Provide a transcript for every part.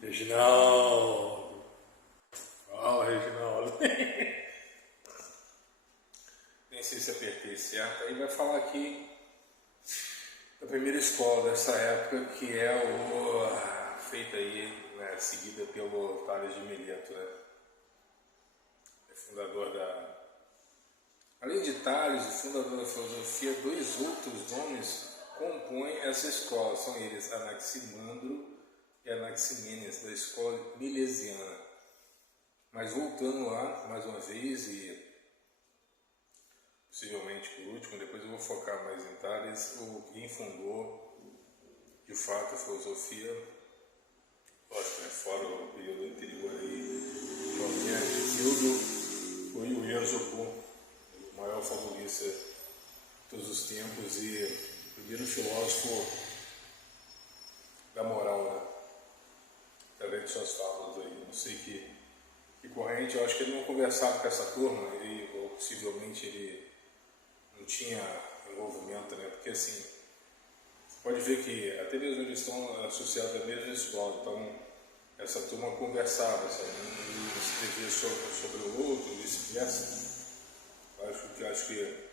Reginaldo. Fala, Reginaldo. Nem sei se apertei certo. Aí vai falar aqui da primeira escola dessa época, que é feita aí, né, seguida pelo Tales de Mileto, né? É fundador da... Além de Tales, o fundador da filosofia, dois outros nomes compõem essa escola. São eles Anaximandro e Anaximenes, da escola milesiana. Mas voltando lá, mais uma vez, e possivelmente por último, depois eu vou focar mais em Tales, quem fundou, de fato, a filosofia, lógico, né, fora o período anterior aí, foi o Esopo, o maior fabulista de todos os tempos e o primeiro filósofo da moral, né? Através de suas fábulas aí, não sei que corrente, eu acho que ele não conversava com essa turma, ou possivelmente ele não tinha envolvimento, né? Porque assim, você pode ver que até mesmo eles estão associados à mesma escola, então essa turma conversava, sabe? Um escrevia sobre o outro, vice-versa. Acho que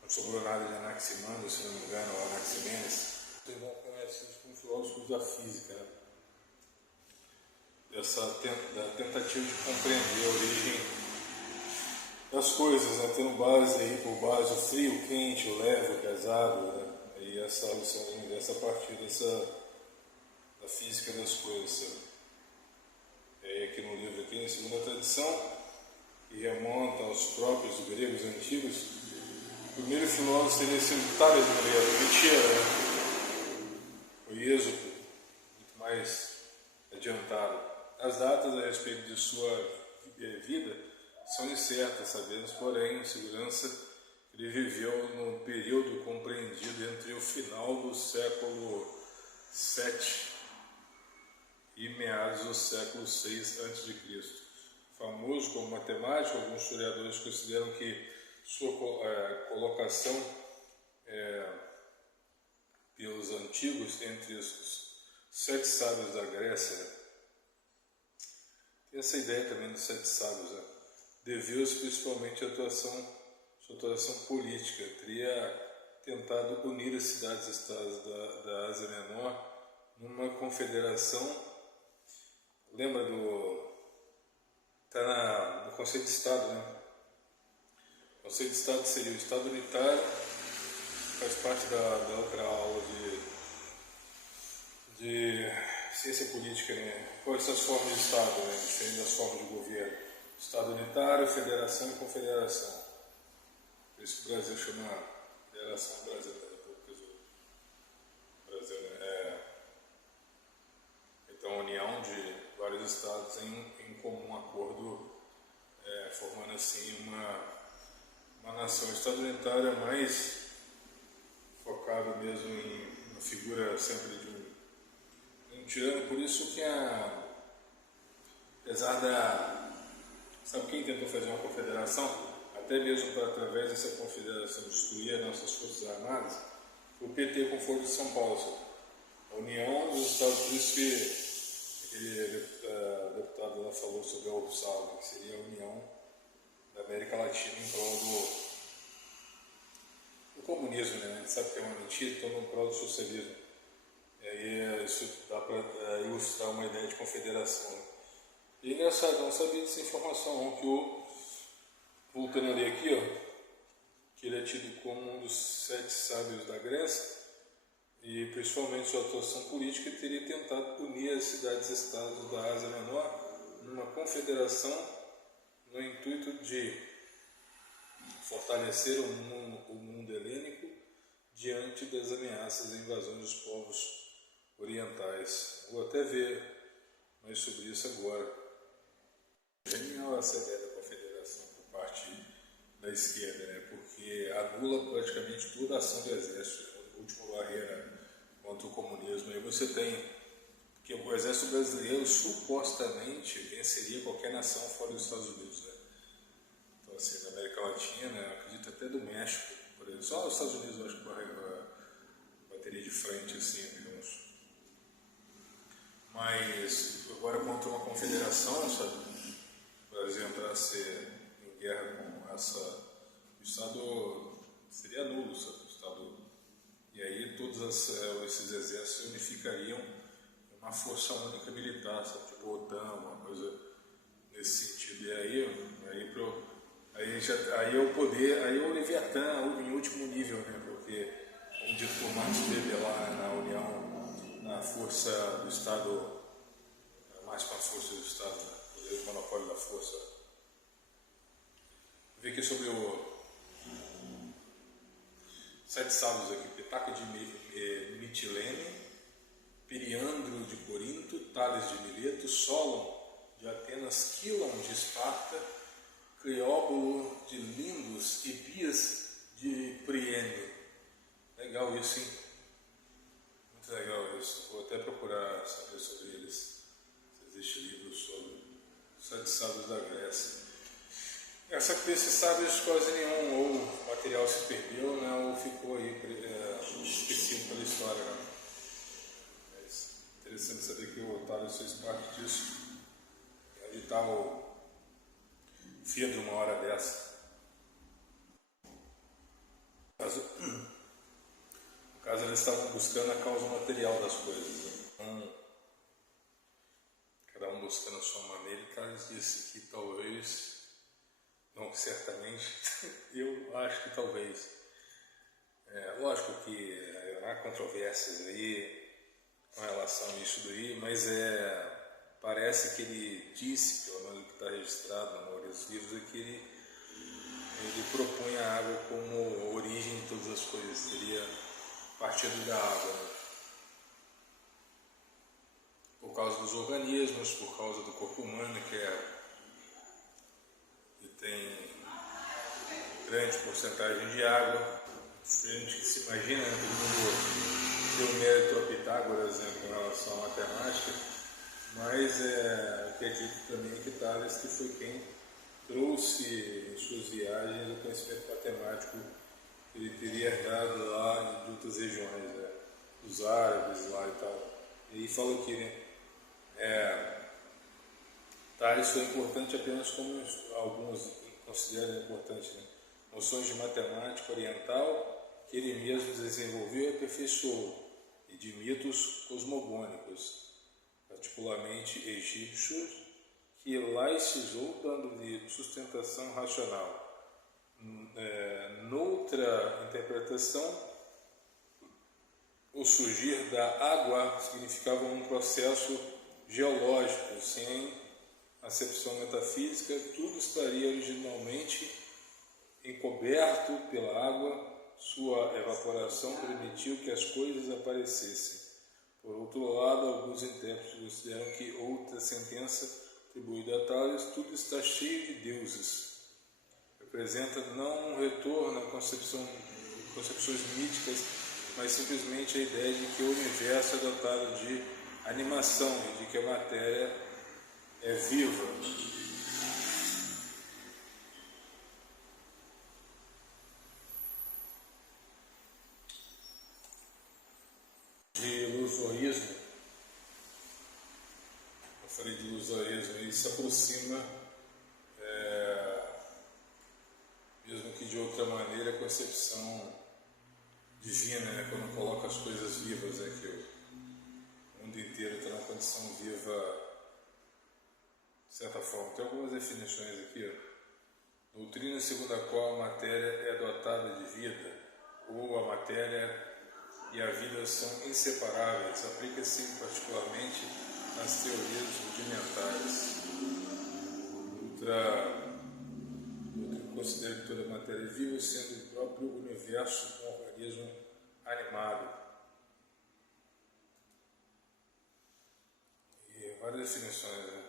não sobrou nada de Anaximandro, se não me engano, ou Anaximenes. Vocês vão conhecidos como filósofos da física, né? Da tentativa de compreender a origem das coisas, né? Tendo base aí, por base o frio, o quente, o leve, o pesado, né? E essa partir da física das coisas, sabe? É aqui no livro, aqui, em segunda tradição, que remonta aos próprios gregos antigos, o primeiro filósofo seria esse Tales de Mileto. Mentira, né? O Êxopo, muito mais adiantado. As datas a respeito de sua vida são incertas, sabemos, porém, em segurança, ele viveu no período compreendido entre o final do século VII e meados do século VI a.C. Famoso como matemático, alguns historiadores consideram que sua colocação pelos antigos entre os 7 sábios da Grécia, né? Tem essa ideia também dos 7 sábios, né? Deveu-se principalmente à sua atuação política. Teria tentado unir as cidades-estados da Ásia Menor numa confederação. Lembra está no Conceito de Estado, né? O Conceito de Estado seria o Estado unitário, faz parte da outra aula de ciência política, né? Quais são as formas de Estado, né? Diferente das formas de governo. Estado unitário, federação e confederação. Por isso que o Brasil chama Federação Brasileira. Brasil, né? Então, a união de vários estados em comum acordo, formando assim uma nação. O Estado unitário é mais focado mesmo em uma figura sempre de um tirano, por isso que apesar sabe quem tentou fazer uma confederação? Até mesmo para, através dessa confederação, destruir as nossas forças armadas, o PT com Folha de São Paulo, sabe? A União dos Estados Unidos, que aquele deputado lá falou sobre a URSAL, que seria a União da América Latina em prol do comunismo, né? A gente sabe que é uma mentira, então em prol do socialismo. E aí isso dá para ilustrar uma ideia de confederação, né? E é engraçado, não sabia dessa informação, não, que voltando ali aqui, ó, que ele é tido como um dos 7 sábios da Grécia, e principalmente sua atuação política teria tentado unir as cidades-estados da Ásia Menor numa confederação no intuito de fortalecer o mundo helênico diante das ameaças e invasões dos povos orientais. Vou até ver mais sobre isso agora. Genial essa ideia da confederação por parte da esquerda, né? Porque anula praticamente toda a ação do exército, a última barreira contra o comunismo. Aí você tem que o exército brasileiro supostamente venceria qualquer nação fora dos Estados Unidos, né? Então, assim, da América Latina, eu acredito até do México, por exemplo. Só os Estados Unidos eu acho que bateria de frente, assim, digamos. agora contra uma confederação, sabe? O Brasil entrasse em guerra com o Estado seria nulo, sabe? O Estado, e aí todos esses exércitos unificariam em uma força única militar, sabe? Tipo OTAN, uma coisa nesse sentido. E aí é o poder, aí é o Leviatã em último nível, né? Porque, como dito por Marx Weber lá na União, na força do Estado, mais com a força do Estado, né? O poder do monopólio da força. Vou ver aqui sobre o 7 sábios aqui: Pitaco de Mitilene, Periandro de Corinto, Tales de Mileto, Solon de Atenas, Quilon de Esparta, Cleóbulo de Lindus e Bias de Priene. Legal isso, hein? Muito legal isso. Vou até procurar saber sobre eles. Se existe livro sobre os 7 sábios da Grécia. Só que desses sábios quase nenhum, ou o material se perdeu, né, ou ficou aí esquecido pela história. Né? É interessante saber que o Tales fez parte disso. Onde está o Fedro uma hora dessa. No caso, eles estavam buscando a causa material das coisas. Né? Cada um buscando a sua maneira, e Tales disse que talvez, não que certamente, eu acho que talvez. Lógico que há controvérsias aí com relação a isso daí, mas parece que ele disse, pelo menos o que está registrado na maioria dos livros, é que ele propunha a água como origem de todas as coisas, seria partindo da água, né? Por causa dos organismos, por causa do corpo humano, que tem grande porcentagem de água. A gente se imagina, né, todo mundo deu mérito a Pitágoras, né, com relação à matemática, mas acredito também que Tales que foi quem trouxe em suas viagens o conhecimento matemático que ele teria herdado lá de outras regiões, né, dos árabes lá e tal. E aí falou que, né, Tales foi importante apenas como alguns consideram importante, né, noções de matemática oriental que ele mesmo desenvolveu e aperfeiçoou, e de mitos cosmogônicos, particularmente egípcios, que laicizou dando-lhe sustentação racional. Noutra interpretação, o surgir da água significava um processo geológico, sem acepção metafísica, tudo estaria originalmente encoberto pela água, sua evaporação permitiu que as coisas aparecessem. Por outro lado, alguns intérpretes consideram que outra sentença atribuída a Tales, tudo está cheio de deuses, representa não um retorno a concepções míticas, mas simplesmente a ideia de que o universo é dotado de animação e de que a matéria é viva. De ilusorismo, eu falei de ilusorismo, ele se aproxima, mesmo que de outra maneira, a concepção divina, né? Quando coloca as coisas vivas, que o mundo inteiro está numa condição viva, de certa forma. Tem algumas definições aqui. Doutrina segundo a qual a matéria é dotada de vida, ou a matéria e a vida são inseparáveis, aplica-se particularmente nas teorias rudimentares. Outra considera toda a matéria viva sendo o próprio universo um organismo animado. E várias definições, né?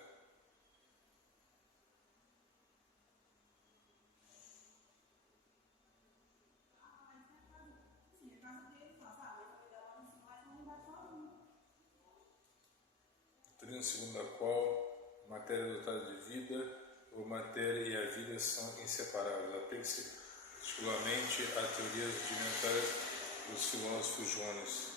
Doutrina segundo a qual a matéria é dotada de vida, ou matéria e a vida são inseparáveis. Aplica-se particularmente a teorias rudimentares dos filósofos jônicos.